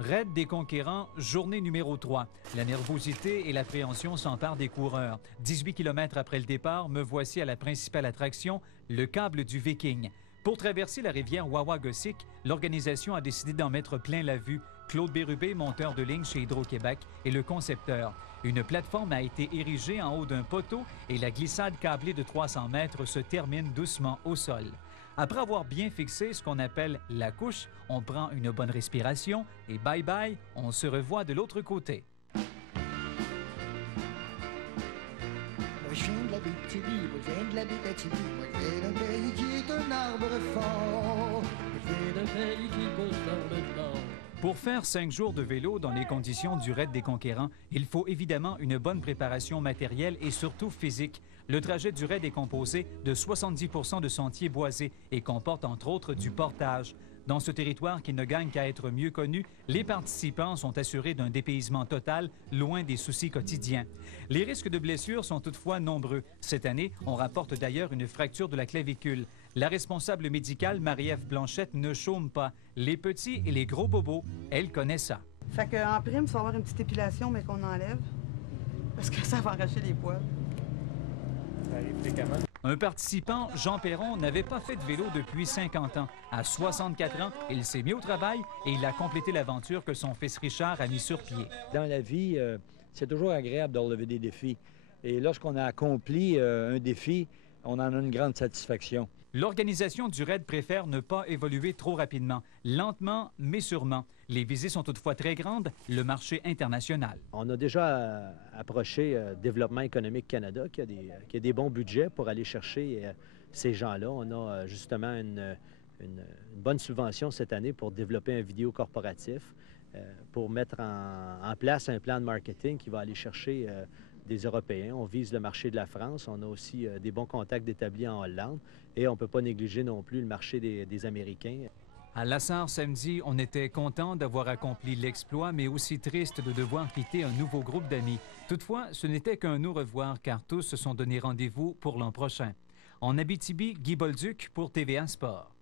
Raid des Conquérants, journée numéro 3. La nervosité et l'appréhension s'emparent des coureurs. 18 km après le départ, me voici à la principale attraction, le câble du Viking. Pour traverser la rivière Wawagossik, l'organisation a décidé d'en mettre plein la vue. Claude Bérubé, monteur de ligne chez Hydro-Québec, est le concepteur. Une plateforme a été érigée en haut d'un poteau et la glissade câblée de 300 mètres se termine doucement au sol. Après avoir bien fixé ce qu'on appelle la couche, on prend une bonne respiration et bye-bye, on se revoit de l'autre côté. Moi, je viens de la BTB, moi, je viens de la BTB, moi, je viens d'un pays qui est un arbre fort. Je viens d'un pays qui pousse dans le nord. Pour faire 5 jours de vélo dans les conditions du Raid des Conquérants, il faut évidemment une bonne préparation matérielle et surtout physique. Le trajet du raid est composé de 70 % de sentiers boisés et comporte entre autres du portage. Dans ce territoire qui ne gagne qu'à être mieux connu, les participants sont assurés d'un dépaysement total, loin des soucis quotidiens. Les risques de blessures sont toutefois nombreux. Cette année, on rapporte d'ailleurs une fracture de la clavicule. La responsable médicale, Marie-Ève Blanchette, ne chôme pas. Les petits et les gros bobos, elle connaît ça. Fait qu'en prime, il faut avoir une petite épilation, mais qu'on enlève, parce que ça va arracher les poils. Un participant, Jean Perron, n'avait pas fait de vélo depuis 50 ans. À 64 ans, il s'est mis au travail et il a complété l'aventure que son fils Richard a mis sur pied. Dans la vie, c'est toujours agréable de relever des défis. Et lorsqu'on a accompli un défi, on en a une grande satisfaction. L'organisation du raid préfère ne pas évoluer trop rapidement, lentement mais sûrement. Les visées sont toutefois très grandes, le marché international. On a déjà approché Développement économique Canada, qui a des bons budgets pour aller chercher ces gens-là. On a justement une bonne subvention cette année pour développer un vidéo corporatif, pour mettre en place un plan de marketing qui va aller chercher des Européens. On vise le marché de la France. On a aussi des bons contacts établis en Hollande. Et on ne peut pas négliger non plus le marché des Américains. À Lassar, samedi, on était content d'avoir accompli l'exploit, mais aussi triste de devoir quitter un nouveau groupe d'amis. Toutefois, ce n'était qu'un au revoir, car tous se sont donné rendez-vous pour l'an prochain. En Abitibi, Guy Bolduc pour TVA Sport.